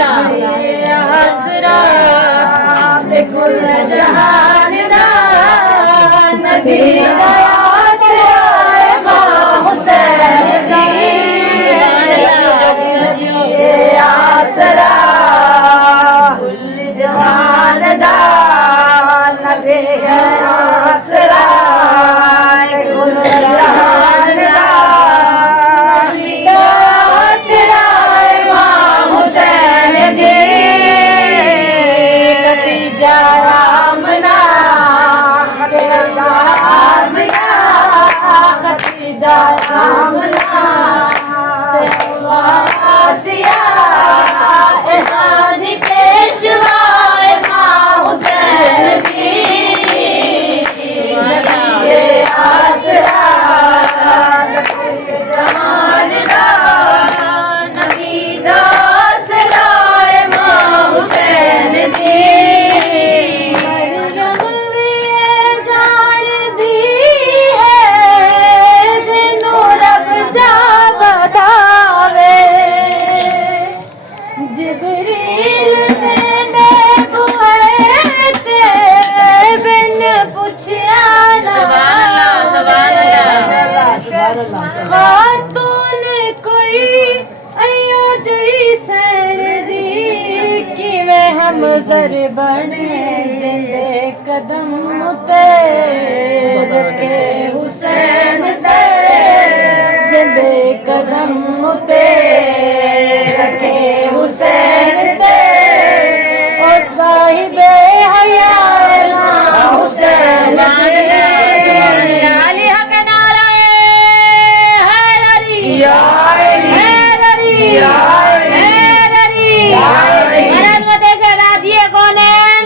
आसरा कुल जहान दा नबी दा आसरा हुसैन दी आसरा कुल जहान दा नबी आसरा कुल जहान दा नबी आसरा इमाम हुसैन दी खदीजा आमना खदीजा आसिया खदीजा आमना आसिया एहानी पेशवा इमाम हुसैन दी नबी आसरा जहान दा नबी दा आसरा इमाम हुसैन दी खातून कोई अयो जई सैन दी किवें हम जर बने जिंदे कदम ते रखे हुसैन से जिंदे कदम ते रखे हुसैन से ओ साहिबे हया हुसैन लाली हक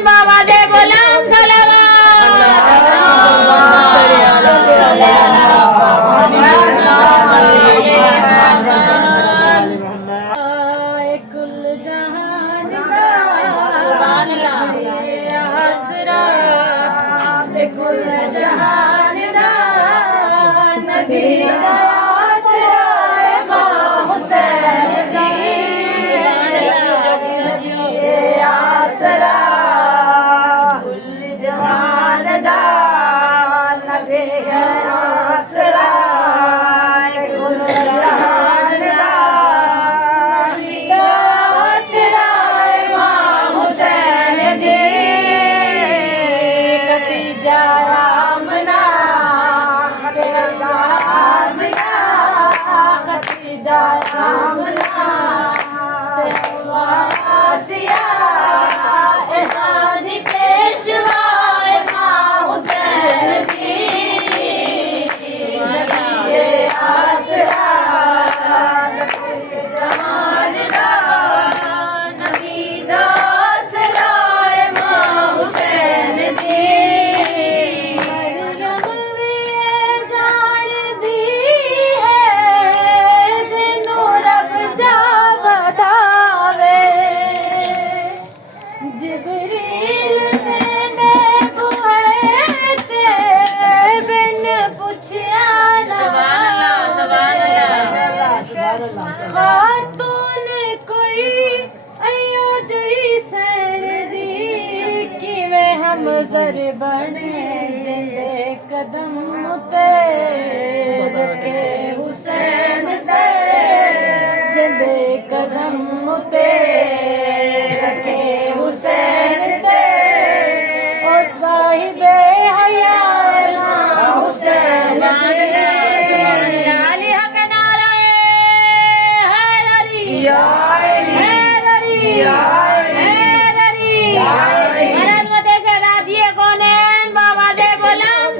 बाबा दे गुलाम कुल जहान आसरा कुल जहान नबी हुसैन दी आसरा कुल जहान दा नबी आसरा कुल जहान दा नबी आसरा इमाम हुसैन दी खदीजा आमना खदीजा आसिया खदीजा आमना आसिया एहानी पेशवा इमाम हुसैन दी नबी आसरा जहान दा नबी दा आसरा इमाम हुसैन दी खातून कोई अयो जई सैन दी किवें हम जर बने जिंदे कदम ते रखे हुसैन से जिंदे कदम ते रखे हुसैन से ओ साहिबे हया हुसैन लाली हक बाबा दे गुलाम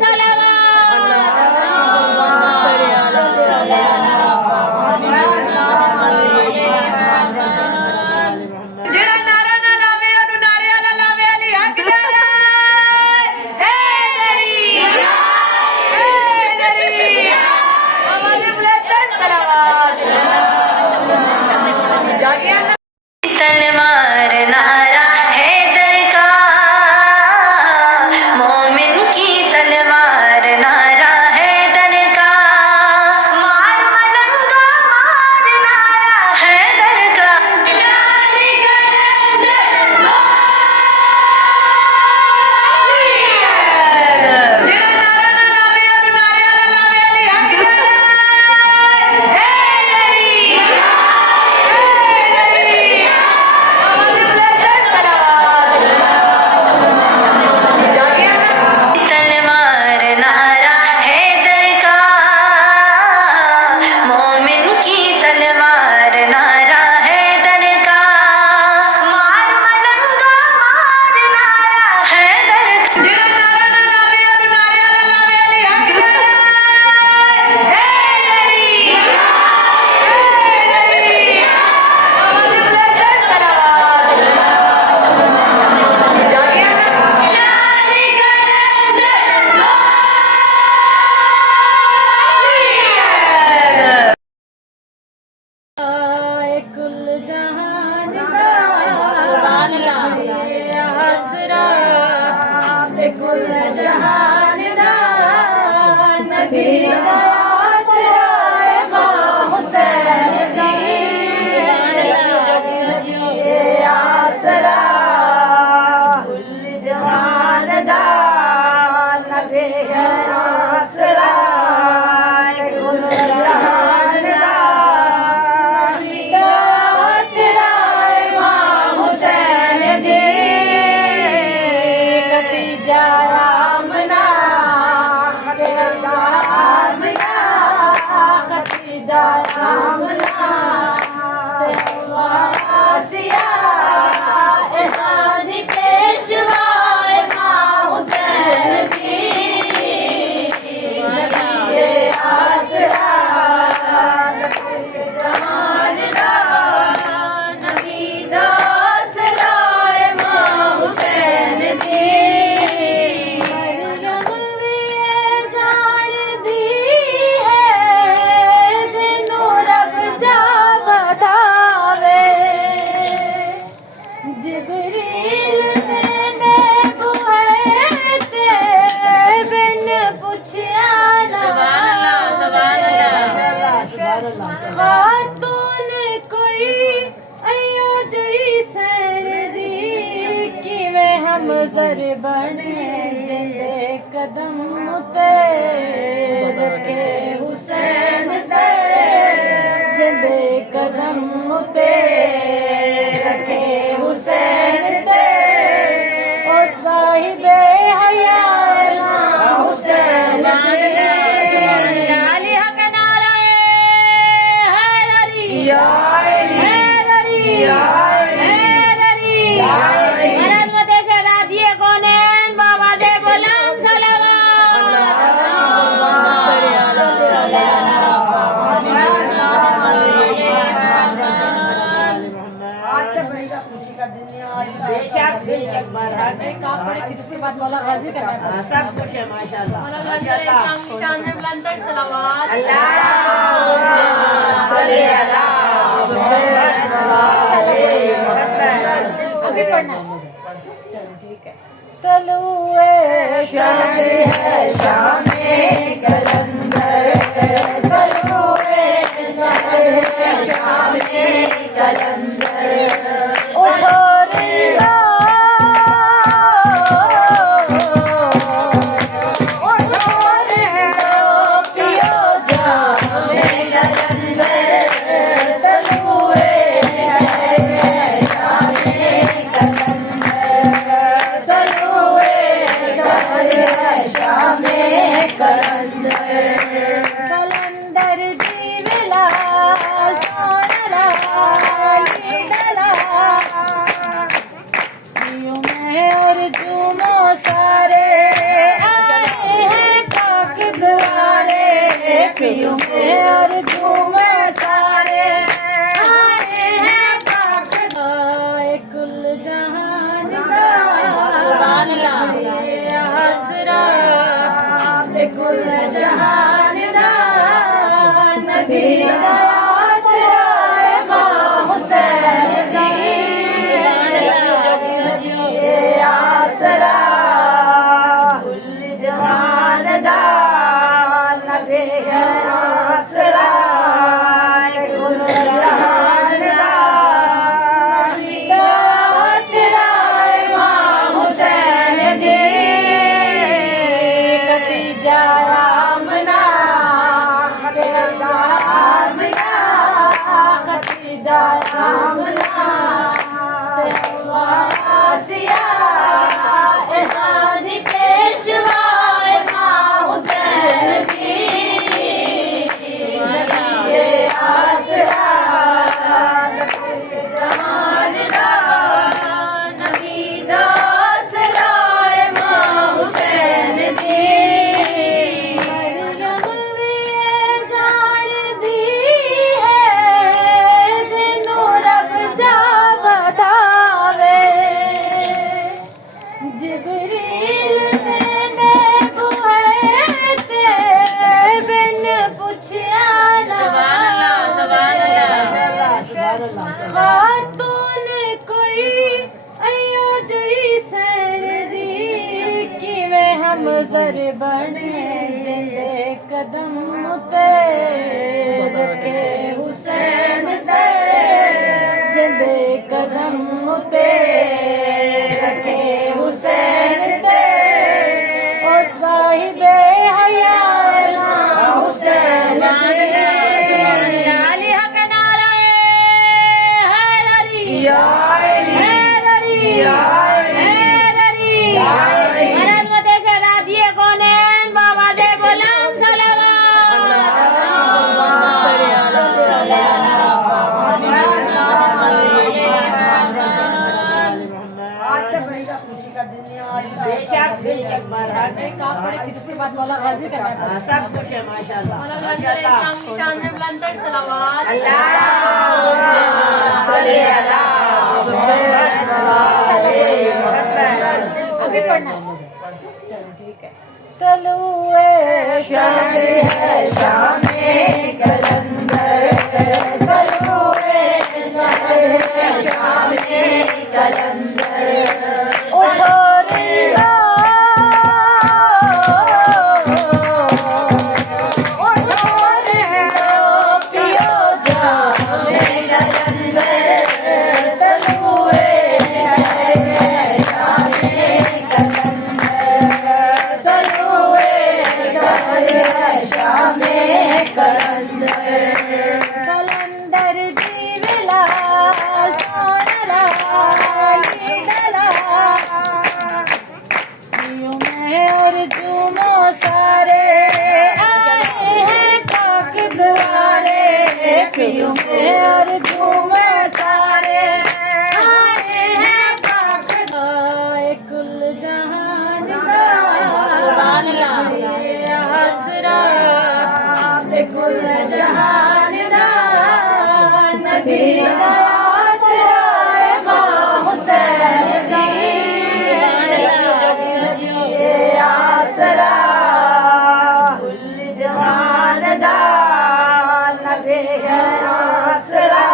तलवार नारा हैदर का मोमिन की तलवार नारा हैदर का मार मलंगा मार नारा हैदर का लाली गढ़ आमना आसिया एहानी पेशवा इमाम हुसैन की नबी आसरा जहान दा नबी दा आसरा इमाम हुसैन की मरियम भी जान दी है जिन्नू रब जा बतावे जिबरील ने बुए ते बिन पुछया ना खातून कोई अयो जई सैन दी किवें हम जर बने जिंदे कदम ते रखे हुसैन से जिंदे कदम ते रखे हुसैन से ओ साहिबे हया हुसैन लाली हक नाराए हैदरी हैदरी हैदरी मरद मते शहदा दिए कौनेन बाबा दे गुलाम आज से बड़ी का खुशी का दिन है आज बेशक बेशक महाराज इसके बाद मौला गाजी का सब कुछ है माशाल्लाह इस्लाम की शान में बुलंद सलावत अल्लाह सल्ले अला अभी पढ़ना चलो ठीक है तलुए शान है शामे कलंदर तलुए शान है शामे कलंदर उठो रिया उठो रिया पियो जामे कलंदर तलुए शान है शामे कलंदर तलुए शान है शामे कलंदर कलंदर जीवला सोनला लीडला दियों में और झूमो सारे आए हैं पाक द्वारे पियों में और झूमो सारे आए हैं पाक आए कुल जहान दा आसरा कुल जहान दा नबी दा आसरा इमाम हुसैन दी आसरा कुल जहान दा नबी आसरा कुल जहान दा नबी दा आसरा इमाम हुसैन दी खदीजा आमना खदीजा आसिया खदीजा आमना आसिया एहानी पेशवा इमाम हुसैन की नबी आसरा जहान दा नबी दा आसरा इमाम हुसैन की मरियम भी जान दी है जिन्नू रब जा बतावे जिबरील ने बुए ते बिन पुछया ना खातून कोई अयो जई सैन दी किवें हम जर बने जिंदे कदम ते रखे हुसैन से जिंदे कदम ते रखे हुसैन से ओ साहिबे हया हुसैन लाली हक नाराए हैदरी हैदरी हैदरी मरद मते शहदा दिए कौनेन बाबा दे गुलाम सलावत वाला गाजी का सब कुछ है माशाल्लाह इस्लाम की शान में बुलंद सलावत अभी पढ़ना चलो ठीक है। तलुए शाम है शामे कलंदर तलुए शाम है शामे कलंदर उठो रीला उठो रीला पियो जामे कलंदर तलुए शामे कलंदर तलुए शामे कलंदर कलंदर दीवला सोनला लीला पियो में और झूमो सारे आए हैं पाक द्वारे पियो में और झूमो सारे आए हैं पाक आए कुल जहान सुभान अल्लाह। आसरा कुल जहान नबी आसरा मां हुसैन दी आसरा कुल जहान दा नबी आसरा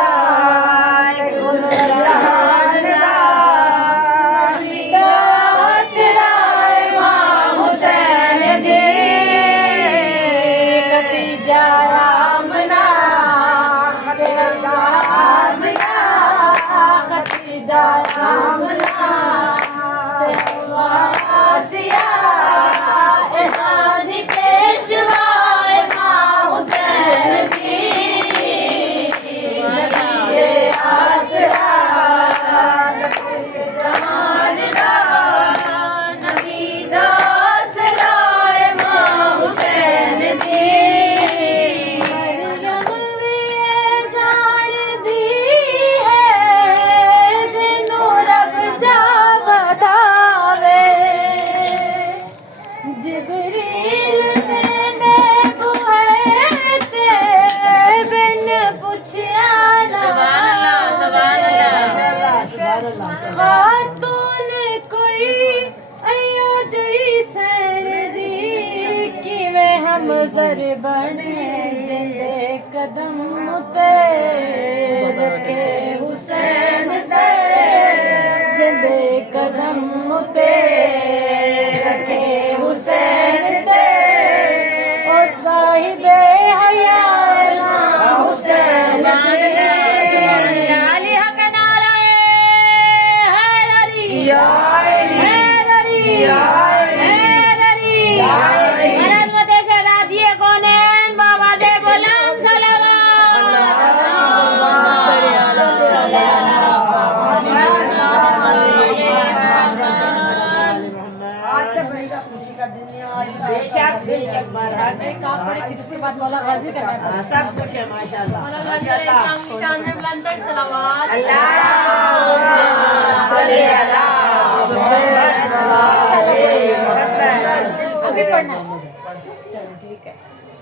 कुल जहान दा नबी आसरा मां हुसैन दी खदीजा आमना खदीजा आमना खदीजा आमना आसिया एहादी पेशवा मां हुसैन दी नबी आसरा जहान दा नबी दा आसरा मां हुसैन दी मरियम वी जान दी है जिन्नू रब जा बतावे जिबरील ने बुए ते बिन पुछया ना सुभान अल्लाह खातून कोई अयो जई सैन दी किवें हम जर बने जिंदे कदम ते रखे हुसैन से जिंदे कदम ते रखे हुसैन से ओ साहिबे हया हुसैन अली हक नाराए हैदरी हैदरी हैदरी मरहमत शहजादी कौनैन बाबा दे गुलाम आज से बड़ी खुशी का दिन है आज बेशक बेशक महाराज इसके बाद वाला गाजी का सब कुछ है माशाल्लाह इस्लाम की शान में बुलंद सलावत अभी पढ़ना चलो ठीक है।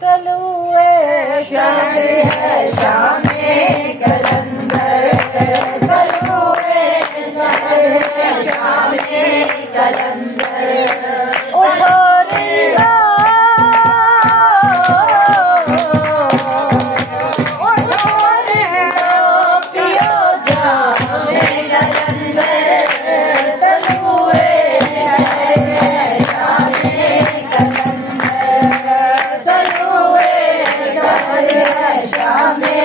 तलुए शाम है शामे कलंदर तलुए शामे कलंदर उठो रीला उठो रीला पियो जामे कलंदर तलुए शामे कलंदर तलुए शामे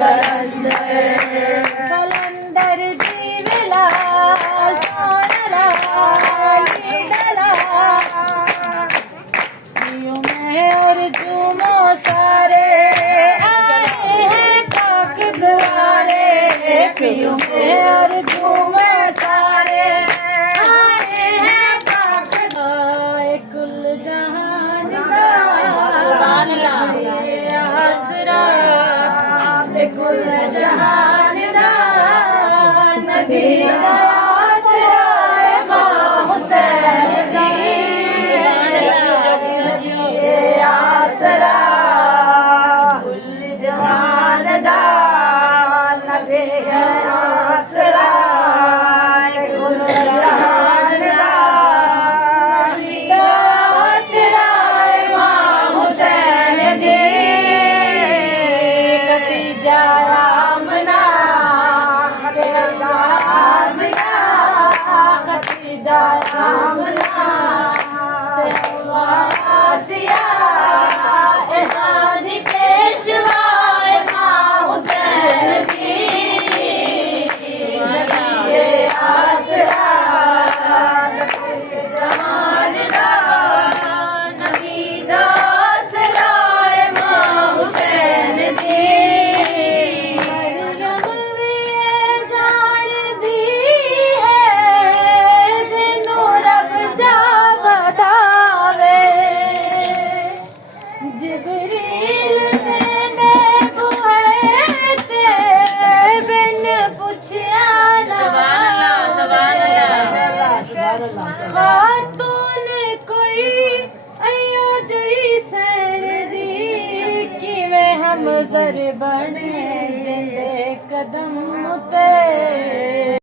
कलंदर कलंदर दीवला सोनला लीला पियो में और झूमो सारे आए हैं पाक द्वारे पियो में और झूमो सारे आए हैं पाक आए कुल जहान सुभान अल्लाह। आसरा कुल जहान नबी आसरा मां हुसैन दी खदीजा आमना खदीजा आसिया खदीजा आमना आसिया एहानी पेशवा इमाम हुसैन की नबी आसरा जहान दा नबी दा आसरा इमाम हुसैन दी मरियम भी जान दी है जिन्नू रब जा बतावे जिबरील ने बुए ते बिन पुछया ना खातून कोई अयो जई सैन दी किवें हम जर बने जिंदे कदम ते